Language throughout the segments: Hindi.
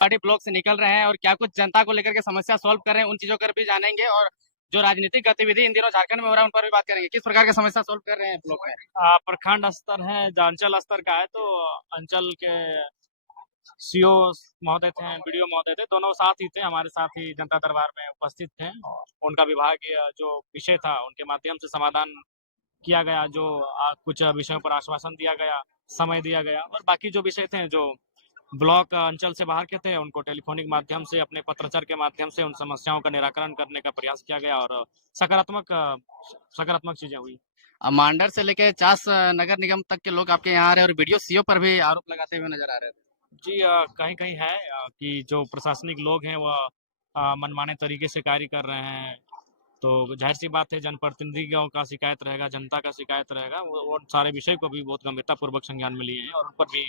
पार्टी ब्लॉक से निकल रहे हैं और क्या कुछ जनता को लेकर के समस्या सॉल्व कर रहे हैं, उन चीजों पर भी जानेंगे। और जो राजनीतिक गतिविधि इन दिनों झारखंड में हो रहा है उन पर भी बात करेंगे। किस प्रकार की समस्या सॉल्व कर रहे हैं ब्लॉक में? प्रखंड स्तर है, जो अंचल स्तर का है, तो अंचल के सीओ महोदय थे, बीडीओ महोदय थे, दोनों साथ ही थे, हमारे साथ ही जनता दरबार में उपस्थित थे। और उनका विभागीय जो विषय था उनके माध्यम से समाधान किया गया। जो कुछ विषयों पर आश्वासन दिया गया, समय दिया गया, और बाकी जो विषय थे जो ब्लॉक अंचल से बाहर के थे उनको टेलीफोनिक माध्यम से, अपने पत्रचार के माध्यम से उन समस्याओं का निराकरण करने का प्रयास किया गया। और सकारात्मक सकारात्मक चीजें हुई। मांडर से लेकर चास नगर निगम तक के लोग आपके यहाँ आ रहे हैं और वीडियो सीओ पर भी आरोप लगाते हुए नजर आ रहे थे। जी, कहीं कहीं है कि जो प्रशासनिक लोग हैं वह मनमाने तरीके से कार्य कर रहे हैं। तो जाहिर सी बात है, जनप्रतिनिधियों का शिकायत रहेगा, जनता का शिकायत रहेगा, वो सारे विषय को भी बहुत गंभीरता पूर्वक संज्ञान में लिए हैं और उन पर भी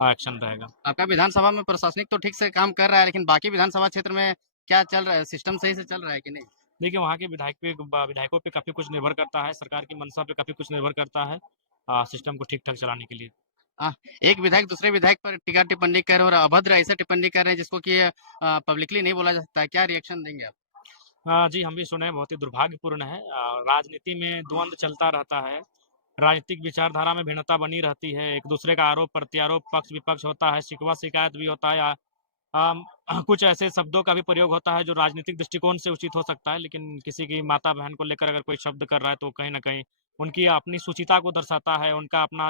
एक्शन रहेगा। आपका विधानसभा में प्रशासनिक तो ठीक से काम कर रहा है, लेकिन बाकी विधानसभा क्षेत्र में क्या चल रहा है? सिस्टम सही से चल रहा है कि नहीं? देखिए, वहाँ के विधायकों पे काफ़ी कुछ निर्भर करता है, सरकार की मंशा पे काफ़ी कुछ निर्भर करता है सिस्टम को ठीक-ठाक चलाने के लिए। हाँ, एक विधायक दूसरे विधायक पर टीका टिप्पणी कर रहे हैं और अभद्र ऐसे टिप्पणी कर रहे हैं जिसको कि पब्लिकली नहीं बोला जा सकता है। क्या रिएक्शन देंगे आप? जी, हम भी सुने हैं, बहुत ही दुर्भाग्यपूर्ण है। राजनीति में द्वंद चलता रहता है, राजनीतिक विचारधारा में भिन्नता बनी रहती है, एक दूसरे का आरोप प्रत्यारोप, पक्ष विपक्ष होता है, शिकवा शिकायत भी होता है। अम, कुछ ऐसे शब्दों का भी प्रयोग होता है जो राजनीतिक दृष्टिकोण से उचित हो सकता है, लेकिन किसी की माता बहन को लेकर अगर कोई शब्द कर रहा है तो कहीं ना कहीं उनकी अपनी सुचिता को दर्शाता है, उनका अपना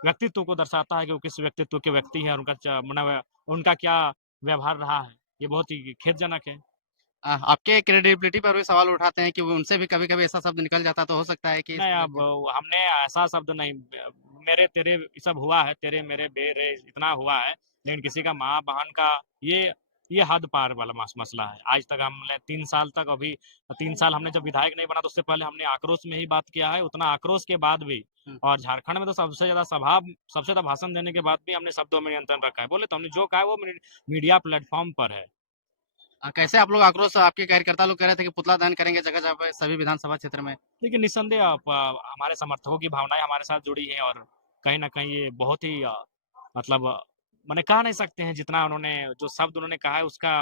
व्यक्तित्व को दर्शाता है कि वो किस व्यक्तित्व के व्यक्ति हैं, उनका उनका क्या व्यवहार रहा है। ये बहुत ही खेदजनक है। आपके क्रेडिबिलिटी पर भी सवाल उठाते हैं कि वो उनसे भी कभी-कभी ऐसा शब्द निकल जाता तो हो सकता है कि इस नहीं, तरह अब के। हमने ऐसा शब्द नहीं, मेरे तेरे सब हुआ है, तेरे मेरे बेरे इतना हुआ है, लेकिन किसी का माँ बहन का ये ये हद पार वाला मसला है। आज तक हमने 3 साल तक, अभी 3 साल हमने जब विधायक नहीं बना तो उससे पहले हमने आक्रोश में ही बात किया है, उतना आक्रोश के बाद भी। हुँ। और झारखंड में तो सबसे ज्यादा भाषण देने के बाद भी हमने शब्दों में नियंत्रण रखा है। बोले तो हमने जो कहा है वो मीडिया प्लेटफॉर्म पर है। कैसे आप लोग आक्रोश आपके कार्यकर्ता लोग कह रहे थे कि पुतला दहन करेंगे जगह-जगह पे सभी विधानसभा क्षेत्र में। लेकिन निस्संदेह हमारे समर्थकों की भावनाएं हमारे साथ जुड़ी हैं, और कहीं ना कहीं ये बहुत ही मतलब मैंने कह नहीं सकते हैं, जितना उन्होंने जो शब्द उन्होंने कहा है उसका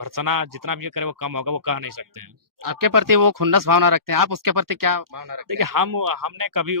भर्त्सना जितना भी करे वो कम होगा, वो कह नहीं सकते हैं। आपके प्रति वो खुन्नस भावना रखते हैं, आप उसके प्रति क्या भावना रखते देखिए, हैं? हमने कभी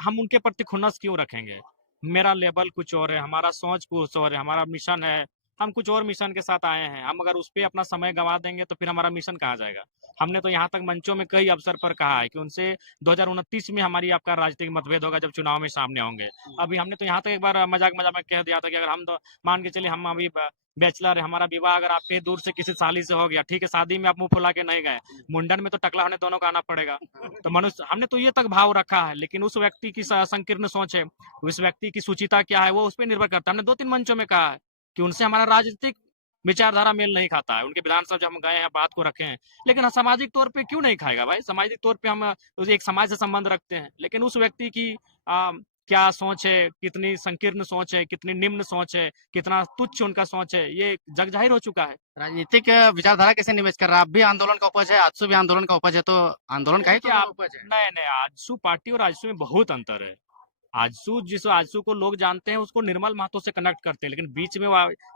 हम उनके प्रति खुन्नस क्यों रखेंगे? मेरा लेवल कुछ और है, हमारा सोच कुछ और है, हमारा मिशन है, हम कुछ और मिशन के साथ आए हैं। हम अगर उस पे अपना समय गँवा देंगे तो फिर हमारा मिशन कहाँ जाएगा? हमने तो यहाँ तक मंचों में कई अवसर पर कहा है कि उनसे 2029 में हमारी आपका राजनीतिक मतभेद होगा जब चुनाव में सामने होंगे। अभी हमने तो यहाँ तक एक बार मज़ाक-मज़ाक में कह दिया था कि अगर हम तो मान के चलिए, हम अभी बैचलर है, हमारा विवाह अगर आपके दूर से किसी साली से हो गया, ठीक है, शादी में आप मुँह फुला के नहीं गए, मुंडन में तो टकला होने दोनों को आना पड़ेगा। तो मनुष्य, हमने तो ये तक भाव रखा है, लेकिन उस व्यक्ति की संकीर्ण सोच है, उस व्यक्ति की सुचिता क्या है, वो उस पर निर्भर करता है। हमने 2-3 मंचों में कहा है कि उनसे हमारा राजनीतिक विचारधारा मेल नहीं खाता है। उनके विधानसभा जब हम गए हैं, बात को रखे हैं, लेकिन सामाजिक तौर पे क्यों नहीं खाएगा भाई? सामाजिक तौर पे हम एक समाज से संबंध रखते हैं, लेकिन उस व्यक्ति की क्या सोच है, कितनी संकीर्ण सोच है, कितनी निम्न सोच है, कितना तुच्छ उनका सोच है, ये जग जाहिर हो चुका है। राजनीतिक विचारधारा कैसे निवेश कर रहा है? आप भी आंदोलन का उपज है, आजसू भी आंदोलन का उपज है, तो आंदोलन का ही तो देखिए दोनों आप, उपज है। नहीं नहीं, आजसू पार्टी और आजसू में बहुत अंतर है। जिस आजसू को लोग जानते हैं उसको निर्मल महतो से कनेक्ट करते हैं, लेकिन बीच में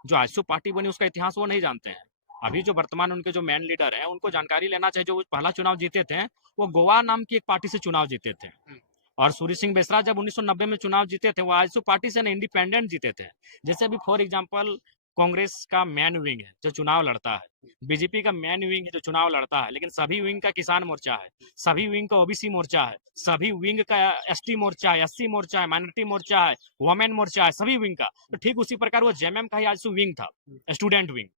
जो आजसू पार्टी बनी उसका इतिहास वो नहीं जानते हैं। अभी जो वर्तमान उनके जो मेन लीडर हैं उनको जानकारी लेना चाहिए। जो वो पहला चुनाव जीते थे वो गोवा नाम की एक पार्टी से चुनाव जीते थे, और सूर्य सिंह बेसरा जब 1990 में चुनाव जीते थे वो आजसू पार्टी से इंडिपेंडेंट जीते थे। जैसे अभी फॉर एग्जाम्पल कांग्रेस का मैन विंग है जो चुनाव लड़ता है, बीजेपी का मैन विंग है जो चुनाव लड़ता है, लेकिन सभी विंग का किसान मोर्चा है, सभी विंग का ओबीसी मोर्चा है, सभी विंग का एसटी मोर्चा है, एससी मोर्चा है, माइनॉरिटी मोर्चा है, वुमेन मोर्चा है, सभी विंग का। तो ठीक उसी प्रकार वो जेएमएम का ही आजसू विंग था, स्टूडेंट विंग,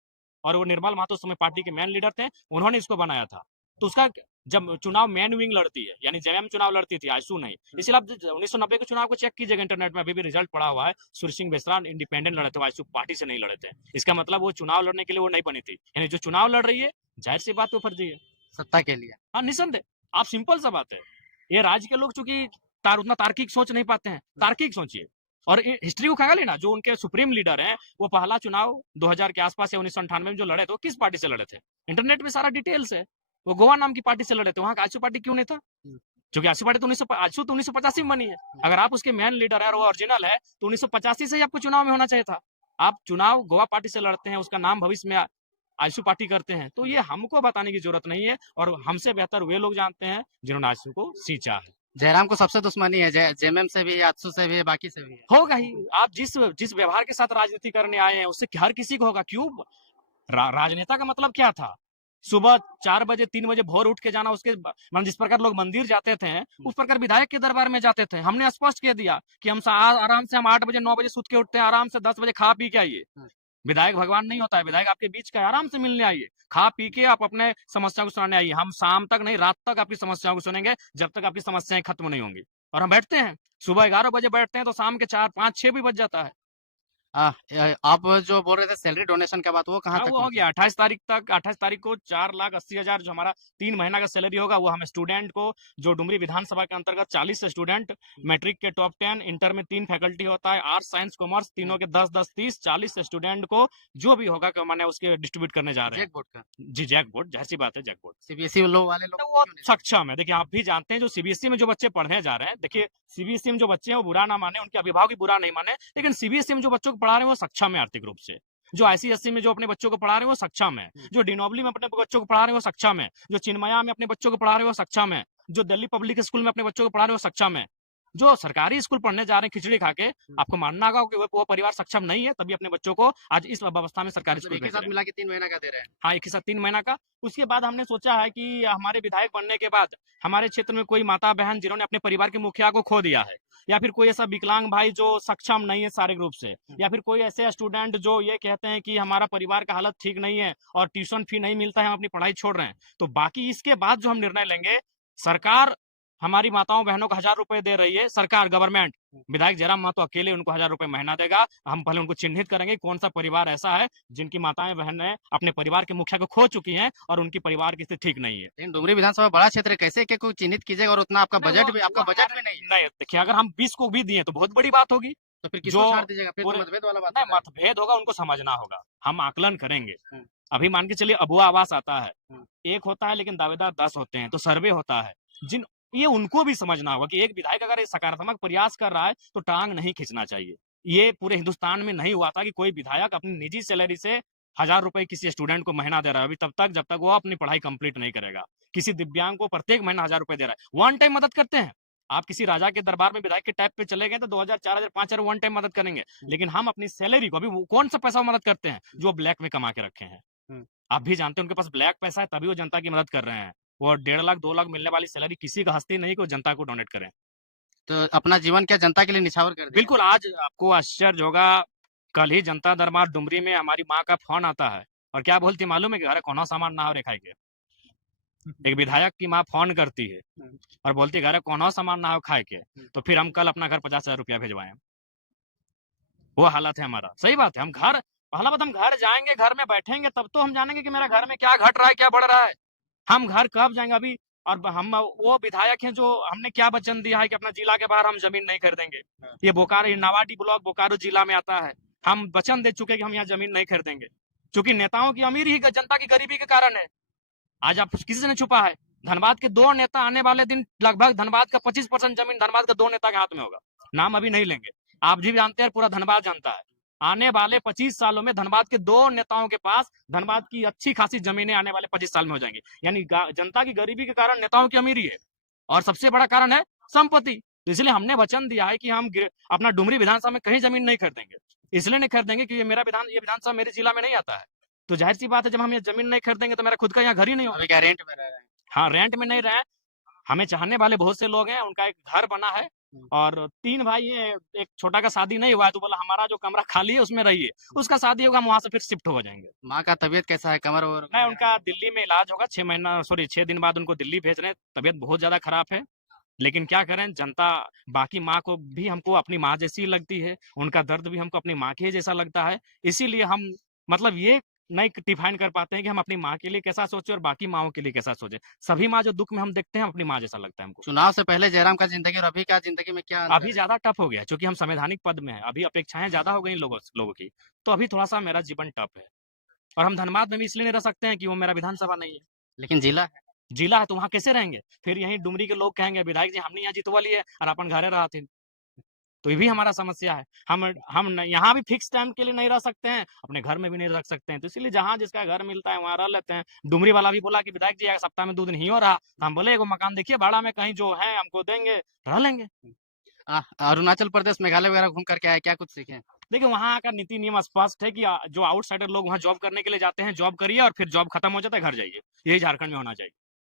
और वो निर्मल महतो उस समय पार्टी के मैन लीडर थे, उन्होंने इसको बनाया था। तो उसका जब चुनाव मैन विंग लड़ती है, यानी जेएमएम चुनाव लड़ती थी, आजसू नहीं। इसलिए आप 1990 के चुनाव को चेक कीजिएगा इंटरनेट में, अभी भी रिजल्ट पड़ा हुआ है। सूर्य सिंह बेसरा इंडिपेंडेंट लड़े थे, आजसू पार्टी से नहीं लड़े थे। इसका मतलब वो चुनाव लड़ने के लिए वो नहीं बनी थी, यानी जो चुनाव लड़ रही है जाहिर सी बात वो फर्जी है। सत्ता के लिए। हाँ, निसंदेह। आप सिंपल सा बात है, ये राज्य के लोग चूंकि उतना तार्किक सोच नहीं पाते हैं, तार्किक सोचिए। और हिस्ट्री को खंगाल लेना, जो उनके सुप्रीम लीडर हैं वो पहला चुनाव 2000 के आसपास या 1998 में जो लड़े थे वो किस पार्टी से लड़े थे? इंटरनेट में सारा डिटेल्स है। वो गोवा नाम की पार्टी से लड़े थे, वहां का आजसू पार्टी क्यों नहीं था? क्योंकि आजसू पार्टी तो आजसू तो 1985 में बनी है। अगर आप उसके मेन लीडर है और वो ओरिजिनल है तो 1985 से ही आपको चुनाव में होना चाहिए था। आप चुनाव गोवा पार्टी से लड़ते हैं, उसका नाम भविष्य में आजसू पार्टी करते हैं, तो ये हमको बताने की जरूरत नहीं है, और हमसे बेहतर वे लोग जानते हैं जिन्होंने आजसू को सींचा है। जयराम को सबसे दुश्मनी है, जेएमएम से भी है, आजसू से भी है, बाकी से भी है। होगा ही, आप जिस जिस व्यवहार के साथ राजनीति करने आए हैं उससे हर किसी को होगा। क्यों? राजनेता का मतलब क्या था? सुबह 4 बजे 3 बजे भोर उठ के जाना, उसके मतलब जिस प्रकार लोग मंदिर जाते थे उस प्रकार विधायक के दरबार में जाते थे। हमने स्पष्ट कह दिया कि हम आराम से, हम 8 बजे 9 बजे सुत के उठते हैं, आराम से 10 बजे खा पी के आइए। विधायक भगवान नहीं होता है, विधायक आपके बीच का है, आराम से मिलने आइए, खा पी के आप अपने समस्याओं को सुनाने आइए। हम शाम तक नहीं, रात तक आपकी समस्याओं को सुनेंगे जब तक आपकी समस्याएं खत्म नहीं होंगी। और हम बैठते हैं, सुबह 11 बजे बैठते हैं तो शाम के 4 5 6 भी बज जाता है। आप जो बोल रहे थे सैलरी डोनेशन का बात, वो कहाँ हाँ, तक वो हो गया 28 तारीख तक। 28 तारीख को 4,80,000 जो हमारा 3 महीना का सैलरी होगा, वो हम स्टूडेंट को, जो डुमरी विधानसभा के अंतर्गत 40 स्टूडेंट, मैट्रिक के टॉप 10, इंटर में 3 फैकल्टी होता है, आर्ट्स साइंस कॉमर्स तीनों के 10-10 30 40 स्टूडेंट को जो भी होगा कि मैंने उसके डिस्ट्रीब्यूट करने जा रहे हैं। जैक बोर्ड का जी, जैक बोर्ड, जाहिर सी बात है, जैक बोर्ड। सीबीएसई लोग वाले लोग तो को वो क्यों नहीं? सक्षम है। देखिए, आप भी जानते हैं जो सीबीएसई में जो बच्चे पढ़ने जा रहे हैं, देखिए सीबीएसई में जो बच्चे हैं वो बुरा ना माने, उनके अभिभावक भी बुरा नहीं माने, लेकिन सीबीएसई में जो बच्चों को पढ़ा रहे हैं वो सक्षम है आर्थिक रूप से। जो आईसीएसई में जो अपने बच्चों को पढ़ा रहे हैं वो सक्षम है। जो डिनोबली में अपने बच्चों को पढ़ा रहे हैं वो सक्षम है। जो चिन्मया में अपने बच्चों को पढ़ा रहे हैं वो सक्षम है। जो दिल्ली पब्लिक स्कूल में अपने बच्चों को पढ़ा रहे हैं वो सक्षम है। जो सरकारी स्कूल पढ़ने जा रहे हैं खिचड़ी खा के, आपको मानना होगा कि वो परिवार सक्षम नहीं है, तभी अपने बच्चों को आज इस अवस्था में सरकारी मतलब स्कूल एक ही भेज साथ रहे हैं। मिला के 3 महीना का दे रहे हैं। हाँ, एक ही साथ 3 महीना का। उसके बाद हमने सोचा है कि हमारे विधायक बनने के बाद हमारे क्षेत्र में कोई माता बहन जिन्होंने अपने परिवार के मुखिया को खो दिया है, या फिर कोई ऐसा विकलांग भाई जो सक्षम नहीं है शारीरिक रूप से, या फिर कोई ऐसे स्टूडेंट जो ये कहते हैं कि हमारा परिवार का हालत ठीक नहीं है और ट्यूशन फी नहीं मिलता है, हम अपनी पढ़ाई छोड़ रहे हैं, तो बाकी इसके बाद जो हम निर्णय लेंगे, सरकार हमारी माताओं बहनों को 1000 रुपए दे रही है, सरकार गवर्नमेंट, विधायक जयराम महतो अकेले उनको 1000 रुपए महीना देगा। हम पहले उनको चिन्हित करेंगे कौन सा परिवार ऐसा है जिनकी माताएं बहनें अपने परिवार के मुखिया को खो चुकी हैं और उनकी परिवार की स्थिति ठीक नहीं है। लेकिन डुमरी विधानसभा बड़ा क्षेत्र है, कैसे क्या कोई चिन्हित कीजिएगा, और उतना आपका बजट भी, आपका बजट भी नहीं है। नहीं, देखिए, अगर हम 20 को भी दिए तो बहुत बड़ी बात होगी। तो फिर किसको जो छाड़ दीजिएगा, फिर तो पूरे मतभेद वाला बात नहीं, हो जाएगा। मतभेद होगा, उनको समझना होगा, हम आकलन करेंगे। हम्म। अभी मान के चलिए अबुआ आवास आता है, हम्म। एक होता है लेकिन दावेदार 10 होते हैं, तो सर्वे होता है, जिन ये उनको भी समझना होगा कि एक विधायक अगर सकारात्मक प्रयास कर रहा है तो टांग नहीं खींचना चाहिए। ये पूरे हिंदुस्तान में नहीं हुआ था कि कोई विधायक अपनी निजी सैलरी से 1000 रुपए किसी स्टूडेंट को महीना दे रहा है, अभी तब तक जब तक वो अपनी पढ़ाई कंप्लीट नहीं करेगा। किसी दिव्यांग को प्रत्येक महीना 1000 रुपए दे रहा है, वन टाइम मदद करते हैं। आप किसी राजा के दरबार में विधायक के टाइप पे चले गए तो 2000 4000 5000 वन टाइम मदद करेंगे, लेकिन हम अपनी सैलरी को अभी कौन सा पैसा मदद करते हैं जो ब्लैक में कमा के रखे हैं। आप भी जानते हैं उनके पास ब्लैक पैसा है, तभी वो जनता की मदद कर रहे हैं। वो 1.5 लाख 2 लाख मिलने वाली सैलरी किसी का हस्ती नहीं कि वो जनता को डोनेट करें। तो अपना जीवन क्या जनता के लिए निछावर कर दिया? बिल्कुल, आज आपको आश्चर्य होगा, कल ही जनता दरबार डुमरी में हमारी माँ का फोन आता है और क्या बोलती है मालूम है कि घर कोनो सामान ना हो रे खाए के। एक विधायक की माँ फोन करती है और बोलती है घर कोनो सामान ना हो खाए के, तो फिर हम कल अपना घर 50,000 रुपया भेजवाएं। वो हालत है हमारा। सही बात है, हम घर, पहला बात हम घर जाएंगे, घर में बैठेंगे तब तो हम जानेंगे कि मेरा घर में क्या घट रहा है, क्या बढ़ रहा है। हम घर कब जाएंगे अभी? और हम वो विधायक हैं जो हमने क्या वचन दिया है कि अपना जिला के बाहर हम जमीन नहीं खरीदेंगे। ये बोकारो, नावाडी ब्लॉक बोकारो जिला में आता है। हम वचन दे चुके कि हम यहाँ जमीन नहीं खरीदेंगे, क्योंकि नेताओं की अमीरी ही जनता की गरीबी के कारण है। आज आप किसी से नहीं छुपा है, धनबाद के 2 नेता आने वाले दिन लगभग धनबाद का 25% जमीन धनबाद के 2 नेता के हाथ में होगा। नाम अभी नहीं लेंगे, आप भी जानते हैं, पूरा धनबाद जानता है। आने वाले 25 सालों में धनबाद के 2 नेताओं के पास धनबाद की अच्छी खासी जमीनें आने वाले 25 साल में हो जाएंगी। यानी जनता की गरीबी के कारण नेताओं की अमीरी है, और सबसे बड़ा कारण है संपत्ति। तो इसलिए हमने वचन दिया है कि हम अपना डुमरी विधानसभा में कहीं जमीन नहीं खरीदेंगे। इसलिए नहीं खरीदेंगे कि ये विधानसभा मेरे जिला में नहीं आता है। तो जाहिर सी बात है, जब हम ये जमीन नहीं खरीदेंगे तो मेरा खुद का यहाँ घर ही नहीं होगा। अभी क्या रेंट में रह रहे हैं? हाँ, रेंट में नहीं रहे, हमें चाहने वाले बहुत से लोग हैं, उनका एक घर बना है और 3 भाई हैं, एक छोटा का शादी नहीं हुआ है, तो बोला हमारा जो कमरा खाली है उसमें रहिए, उसका शादी होगा, हम वहां से फिर शिफ्ट हो जाएंगे। माँ का तबीयत कैसा है, कमर और? नहीं, उनका दिल्ली में इलाज होगा, 6 दिन बाद उनको दिल्ली भेज रहे हैं, तबीयत बहुत ज्यादा खराब है। लेकिन क्या करें, जनता, बाकी माँ को भी हमको अपनी माँ जैसी लगती है, उनका दर्द भी हमको अपनी माँ के जैसा लगता है। इसीलिए हम मतलब ये नहीं डिफाइन कर पाते हैं कि हम अपनी माँ के लिए कैसा सोचे और बाकी माओं के लिए कैसा सोचे। सभी माँ जो दुख में हम देखते हैं, अपनी माँ जैसा लगता है हमको। चुनाव से पहले जयराम का जिंदगी और अभी का जिंदगी में क्या अंतर अभी है? ज्यादा टफ हो गया, क्योंकि हम संवैधानिक पद में हैं, अभी अपेक्षाएं ज्यादा हो गई लोगों की, तो अभी थोड़ा सा मेरा जीवन टफ है। और हम धनबाद में भी इसलिए नहीं रह सकते हैं कि वो मेरा विधानसभा नहीं है। लेकिन जिला है। जिला है तो वहाँ कैसे रहेंगे? फिर यहीं डुमरी के लोग कहेंगे विधायक जी हमने यहाँ जितवा लिए और अपन घरे रहा थे। तो ये भी हमारा समस्या है। यहाँ भी फिक्स टाइम के लिए नहीं रह सकते हैं, अपने घर में भी नहीं रख सकते हैं, तो इसीलिए जहाँ जिसका घर मिलता है वहाँ रह लेते हैं। डुमरी वाला भी बोला कि विधायक जी अगर सप्ताह में 2 दिन ही हो रहा, तो हम बोले एगो मकान देखिए भाड़ा में कहीं जो है हमको देंगे, रह लेंगे। अरुणाचल प्रदेश मेघालय वगैरह घूम करके आए, क्या कुछ सीखे? देखिए वहाँ का नीति नियम स्पष्ट है कि जो आउटसाइडर लोग वहाँ जॉब करने के लिए जाते हैं, जॉब करिए और फिर जॉब खत्म हो जाता है घर जाइए, यही झारखंड में होना चाहिए।